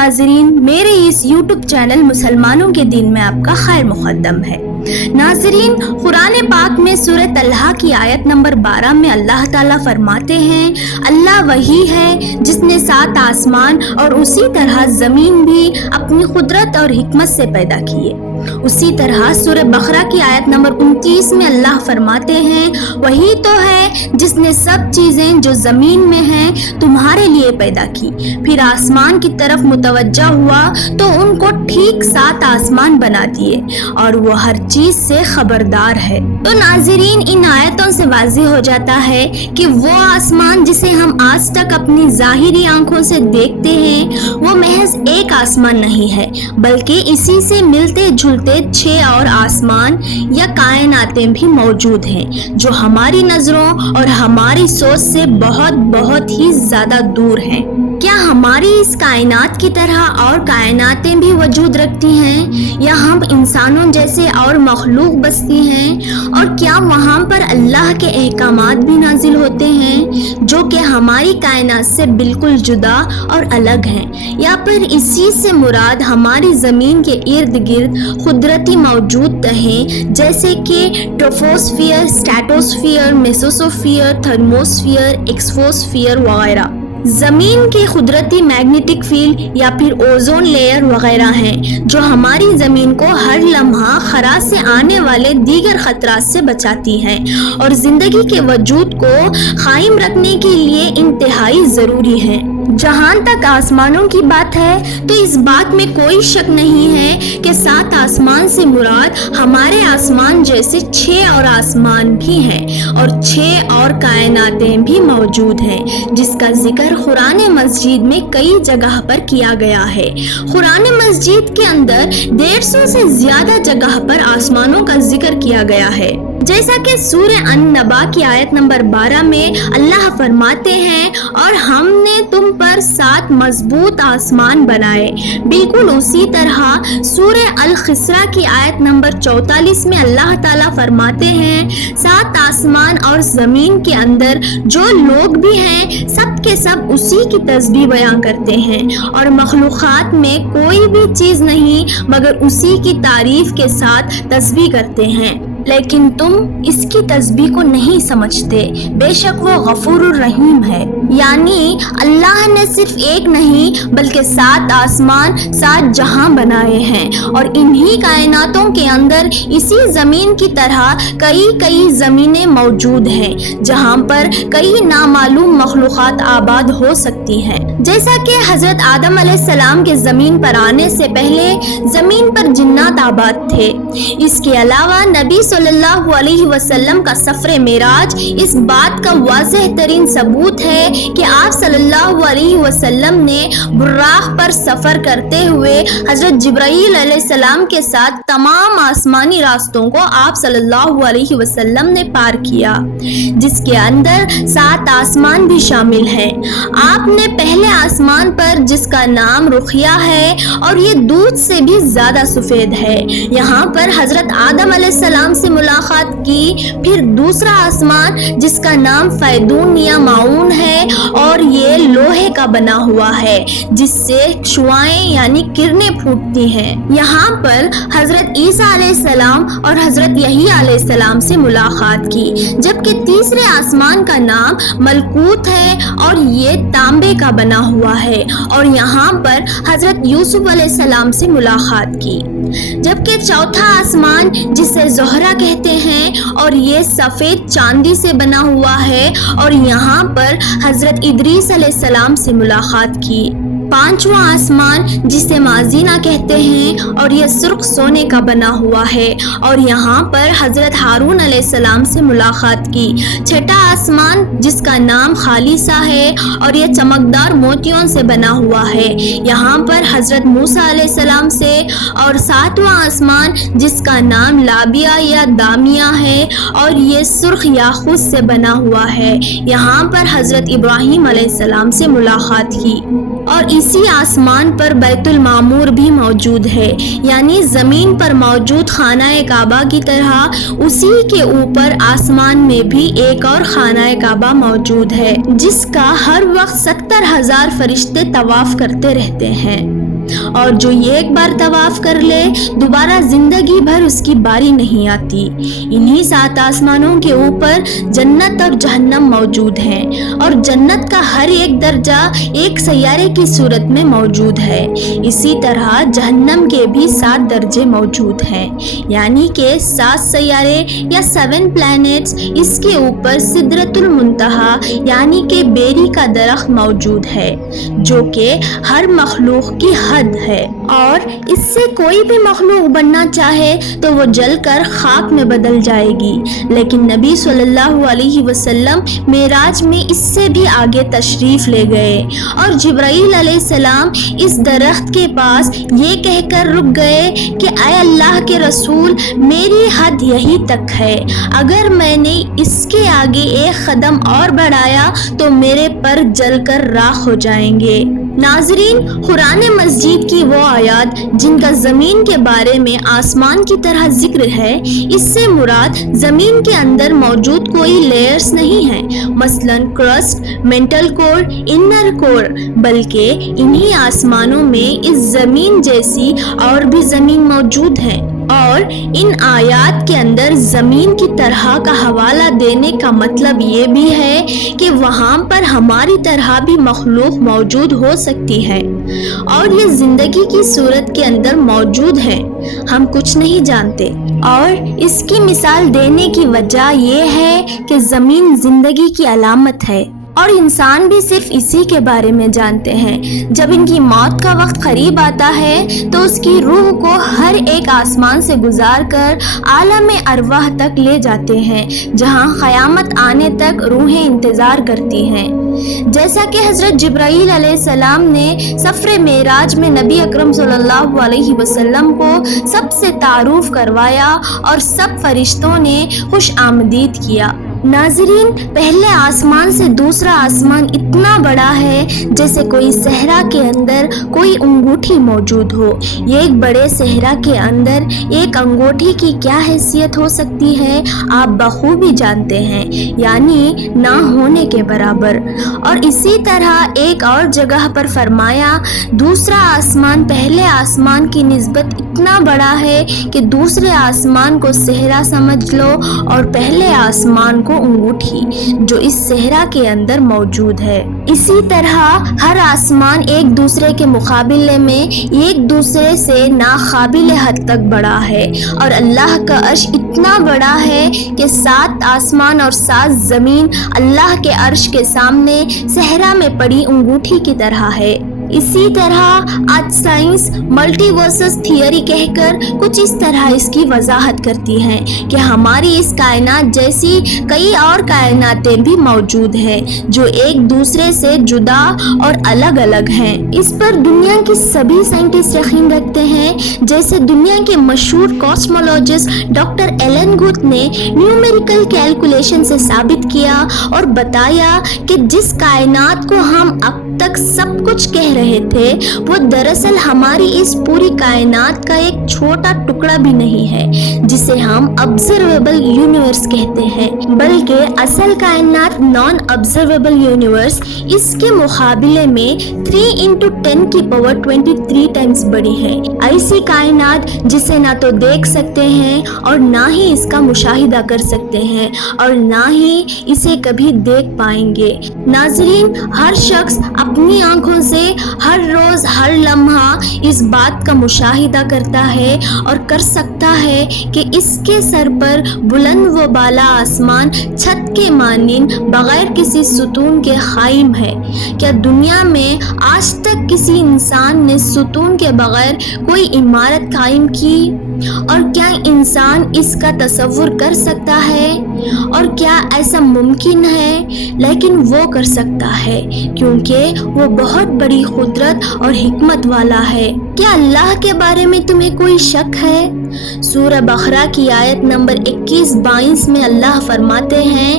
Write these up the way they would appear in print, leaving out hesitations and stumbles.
ناظرین، میرے اس YouTube channel مسلمانوں کے دین میں آپ کا خیر مقدم ہے۔ ناظرین، قرآن پاک میں سورہ طلحہ کی آیت نمبر 12 میں اللہ تعالیٰ فرماتے ہیں، اللہ وہی ہے جس نے 7 آسمان اور اسی طرح زمین بھی اپنی قدرت اور حکمت سے پیدا کیے۔ اسی طرح سورہ بقرہ کی آیت نمبر 29 میں اللہ فرماتے ہیں، وہی تو ہے جس نے سب چیزیں جو زمین میں ہیں تمہارے لیے پیدا کی، پھر آسمان کی طرف متوجہ ہوا تو ان کو ٹھیک 7 آسمان بنا دیے اور وہ ہر چیز سے خبردار ہے۔ تو ناظرین، ان آیتوں سے واضح ہو جاتا ہے کہ وہ آسمان جسے ہم آج تک اپنی ظاہری آنکھوں سے دیکھتے ہیں وہ محض ایک آسمان نہیں ہے، بلکہ اسی سے ملتے جھلتے 6 اور آسمان یا کائناتیں بھی موجود ہیں جو ہماری نظروں اور ہماری سوچ سے بہت ہی زیادہ دور ہیں۔ کیا ہماری اس کائنات کی طرح اور کائناتیں بھی وجود رکھتی ہیں، یا ہم انسانوں جیسے اور مخلوق بستی ہیں؟ اور کیا وہاں پر اللہ کے احکامات بھی نازل ہوتے ہیں جو کہ ہماری کائنات سے بالکل جدا اور الگ ہیں، یا پھر اسی سے مراد ہماری زمین کے ارد گرد قدرتی موجود ہیں جیسے کہ ٹروپوسفیئر، اسٹریٹوسفیئر، میسوسفیئر، تھرموسفیئر، ایکسفوسفیئر وغیرہ؟ زمین کی قدرتی میگنیٹک فیلڈ یا پھر اوزون لیئر وغیرہ ہیں جو ہماری زمین کو ہر لمحہ خلا سے آنے والے دیگر خطرات سے بچاتی ہیں اور زندگی کے وجود کو قائم رکھنے کے لیے انتہائی ضروری ہیں۔ جہاں تک آسمانوں کی بات ہے تو اس بات میں کوئی شک نہیں ہے کہ 7 آسمان سے مراد ہمارے آسمان جیسے 6 اور آسمان بھی ہیں اور 6 اور کائناتیں بھی موجود ہیں، جس کا ذکر قرآن مجید میں کئی جگہ پر کیا گیا ہے۔ قرآن مجید کے اندر 150 سے زیادہ جگہ پر آسمانوں کا ذکر کیا گیا ہے، جیسا کہ سورہ النبا کی آیت نمبر 12 میں اللہ فرماتے ہیں، اور ہم نے تم پر 7 مضبوط آسمان بنائے۔ بالکل اسی طرح سورہ الخسرہ کی آیت نمبر 44 میں اللہ تعالیٰ فرماتے ہیں، 7 آسمان اور زمین کے اندر جو لوگ بھی ہیں سب کے سب اسی کی تسبیح بیان کرتے ہیں، اور مخلوقات میں کوئی بھی چیز نہیں مگر اسی کی تعریف کے ساتھ تسبیح کرتے ہیں، لیکن تم اس کی تسبیح کو نہیں سمجھتے، بے شک وہ غفور الرحیم ہے۔ یعنی اللہ نے صرف ایک نہیں بلکہ 7 آسمان 7 جہاں بنائے ہیں، اور انہی کائناتوں کے اندر اسی زمین کی طرح کئی زمینیں موجود ہیں جہاں پر کئی نامعلوم مخلوقات آباد ہو سکتی ہیں، جیسا کہ حضرت آدم علیہ السلام کے زمین پر آنے سے پہلے زمین پر جنات آباد تھے۔ اس کے علاوہ نبی صلی اللہ علیہ وسلم کا سفر معراج اس بات کا واضح ترین ثبوت ہے کہ آپ صلی اللہ علیہ وسلم نے براق پر سفر کرتے ہوئے حضرت جبرائیل علیہ السلام کے ساتھ تمام آسمانی راستوں کو آپ صلی اللہ علیہ وسلم نے پار کیا، جس کے اندر 7 آسمان بھی شامل ہیں۔ آپ نے پہلے آسمان پر جس کا نام رقیہ ہے اور یہ دودھ سے بھی زیادہ سفید ہے، یہاں پر حضرت آدم علیہ السلام سے ملاقات کی۔ پھر دوسرا آسمان جس کا نام فیدون یا معون ہے اور یہ لوہے کا بنا ہوا ہے جس سے شعاعیں یعنی کرنیں پھوٹتی ہیں، یہاں پر حضرت عیسیٰ علیہ السلام اور حضرت یحییٰ علیہ السلام سے ملاقات کی۔ جبکہ تیسرے آسمان کا نام ملکوت ہے اور یہ تانبے کا بنا ہوا ہے، اور یہاں پر حضرت یوسف علیہ السلام سے ملاقات کی۔ جبکہ چوتھا آسمان جسے زہرہ کہتے ہیں اور یہ سفید چاندی سے بنا ہوا ہے، اور یہاں پر حضرت ادریس علیہ السلام سے ملاقات کی۔ پانچواں آسمان جسے مازینہ کہتے ہیں اور یہ سرخ سونے کا بنا ہوا ہے، اور یہاں پر حضرت ہارون علیہ السلام سے ملاقات کی۔ چھٹا آسمان جس کا نام خالیصہ ہے اور یہ چمکدار موتیوں سے بنا ہوا ہے، یہاں پر حضرت موسیٰ علیہ السلام سے۔ اور ساتواں آسمان جس کا نام لابیہ یا دامیہ ہے اور یہ سرخ یاقوت سے بنا ہوا ہے، یہاں پر حضرت ابراہیم علیہ السلام سے ملاقات کی۔ اور اسی آسمان پر بیت المعمور بھی موجود ہے، یعنی زمین پر موجود خانہ کعبہ کی طرح اسی کے اوپر آسمان میں بھی ایک اور خانہ کعبہ موجود ہے جس کا ہر وقت 70,000 فرشتے طواف کرتے رہتے ہیں۔ اور جو ایک بار طواف کر لے دوبارہ زندگی بھر اس کی باری نہیں آتی۔ انہی 7 آسمانوں کے اوپر جنت اور جہنم موجود ہیں، اور جنت کا ہر ایک درجہ ایک سیارے کی صورت میں موجود ہے۔ اسی طرح جہنم کے بھی 7 درجے موجود ہیں، یعنی کہ 7 سیارے یا 7 پلانٹس۔ اس کے اوپر سدرۃ المنتہی یعنی کہ بیری کا درخت موجود ہے، جو کہ ہر مخلوق کی حد ہے، اور اس سے کوئی بھی مخلوق بننا چاہے تو وہ جل کر خاک میں بدل جائے گی۔ لیکن نبی صلی اللہ علیہ وسلم معراج میں اس سے بھی آگے تشریف لے گئے، اور جبرائیل علیہ السلام اس درخت کے پاس یہ کہہ کر رک گئے کہ اے اللہ کے رسول، میری حد یہی تک ہے، اگر میں نے اس کے آگے ایک قدم اور بڑھایا تو میرے پر جل کر راکھ ہو جائیں گے۔ ناظرین، قرآن مجید کی وہ آیات جن کا زمین کے بارے میں آسمان کی طرح ذکر ہے، اس سے مراد زمین کے اندر موجود کوئی لیئرز نہیں ہیں، مثلا کرسٹ، مینٹل کور، انر کور، بلکہ انہی آسمانوں میں اس زمین جیسی اور بھی زمین موجود ہیں۔ اور ان آیات کے اندر زمین کی طرح کا حوالہ دینے کا مطلب یہ بھی ہے کہ وہاں پر ہماری طرح بھی مخلوق موجود ہو سکتی ہے، اور یہ زندگی کی صورت کے اندر موجود ہے، ہم کچھ نہیں جانتے۔ اور اس کی مثال دینے کی وجہ یہ ہے کہ زمین زندگی کی علامت ہے، اور انسان بھی صرف اسی کے بارے میں جانتے ہیں۔ جب ان کی موت کا وقت قریب آتا ہے تو اس کی روح کو ہر ایک آسمان سے گزار کر عالم ارواح تک لے جاتے ہیں، جہاں قیامت آنے تک روحیں انتظار کرتی ہیں۔ جیسا کہ حضرت جبرائیل علیہ السلام نے سفر معراج میں نبی اکرم صلی اللہ علیہ وسلم کو سب سے تعارف کروایا، اور سب فرشتوں نے خوش آمدید کیا۔ ناظرین، پہلے آسمان سے دوسرا آسمان اتنا بڑا ہے جیسے کوئی صحرا کے اندر کوئی انگوٹھی موجود ہو۔ یہ ایک بڑے صحرا کے اندر ایک انگوٹھی کی کیا حیثیت ہو سکتی ہے آپ بخوبی جانتے ہیں، یعنی نہ ہونے کے برابر۔ اور اسی طرح ایک اور جگہ پر فرمایا، دوسرا آسمان پہلے آسمان کی نسبت اتنا بڑا ہے کہ دوسرے آسمان کو صحرا سمجھ لو، اور پہلے آسمان کو انگوٹھی جو اس صحرا کے اندر موجود ہے۔ اسی طرح ہر آسمان ایک دوسرے کے مقابلے میں ایک دوسرے سے ناقابل حد تک بڑا ہے، اور اللہ کا عرش اتنا بڑا ہے کہ 7 آسمان اور 7 زمین اللہ کے عرش کے سامنے صحرا میں پڑی انگوٹھی کی طرح ہے۔ اسی طرح آج سائنس ملٹی ورسز تھیوری کہہ کر کچھ اس طرح اس کی وضاحت کرتی ہے کہ ہماری اس کائنات جیسی کئی اور کائناتیں بھی موجود ہیں جو ایک دوسرے سے جدا اور الگ الگ ہیں۔ اس پر دنیا کے سبھی سائنٹسٹ یقین رکھتے ہیں، جیسے دنیا کے مشہور کاسمولوجسٹ ڈاکٹر ایلن گوتھ نے نیومیریکل کیلکولیشن سے ثابت کیا اور بتایا کہ جس کائنات کو ہم اب تک سب کچھ کہہ رہے تھے وہ دراصل ہماری اس پوری کائنات کا ایک چھوٹا ٹکڑا بھی نہیں ہے، جسے ہم آبزرویبل یونیورس کہتے ہیں، بلکہ اصل کائنات نان آبزرویبل یونیورس اس کے مقابلے میں 3×10⁻23 ٹائمز بڑی ہے۔ ایسی کائنات جسے نہ تو دیکھ سکتے ہیں اور نہ ہی اس کا مشاہدہ کر سکتے ہیں، اور نہ ہی اسے کبھی دیکھ پائیں گے۔ ناظرین، ہر شخص اپنی آنکھوں سے ہر روز ہر لمحہ اس بات کا مشاہدہ کرتا ہے اور کر سکتا ہے کہ اس کے سر پر بلند و بالا آسمان چھت کے مانند بغیر کسی ستون کے قائم ہے۔ کیا دنیا میں آج تک کسی انسان نے ستون کے بغیر کوئی عمارت قائم کی؟ اور کیا انسان اس کا تصور کر سکتا ہے؟ اور کیا ایسا ممکن ہے؟ لیکن وہ کر سکتا ہے، کیونکہ وہ بہت بڑی قدرت اور حکمت والا ہے۔ کیا اللہ کے بارے میں تمہیں کوئی شک ہے؟ سورہ بقرہ کی آیت نمبر 21-22 میں اللہ فرماتے ہیں،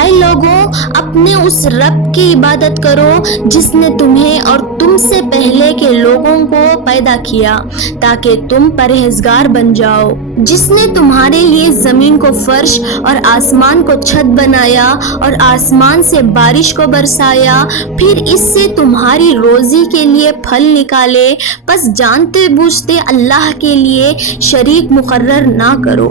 اے لوگوں، اپنے اس رب کی عبادت کرو جس نے تمہیں اور تم سے پہلے کے لوگوں کو پیدا کیا تاکہ تم پرہیزگار بن جاؤ، جس نے تمہارے لیے زمین کو فرش اور آسمان کو چھت بنایا اور آسمان سے بارش کو برسایا، پھر اس سے تمہاری روزی کے لیے پھل نکالے، پس جانتے بوجھتے اللہ کے لیے شریک مقرر نہ کرو۔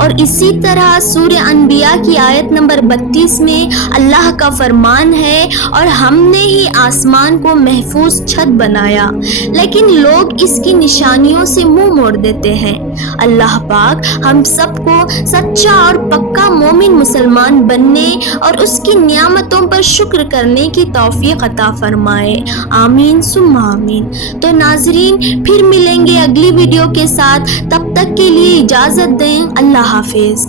اور اسی طرح سورہ انبیاء کی آیت نمبر 32 میں اللہ کا فرمان ہے، اور ہم نے ہی آسمان کو محفوظ چھت بنایا، لیکن لوگ اس کی نشانیوں سے منہ موڑ دیتے ہیں۔ اللہ پاک ہم سب کو سچا اور پکا مومن مسلمان بننے اور اس کی نعمتوں پر شکر کرنے کی توفیق عطا فرمائے، آمین ثم آمین۔ تو ناظرین، پھر ملیں گے اگلی ویڈیو کے ساتھ، تب تک کے لیے اجازت دیں، اللہ حافظ۔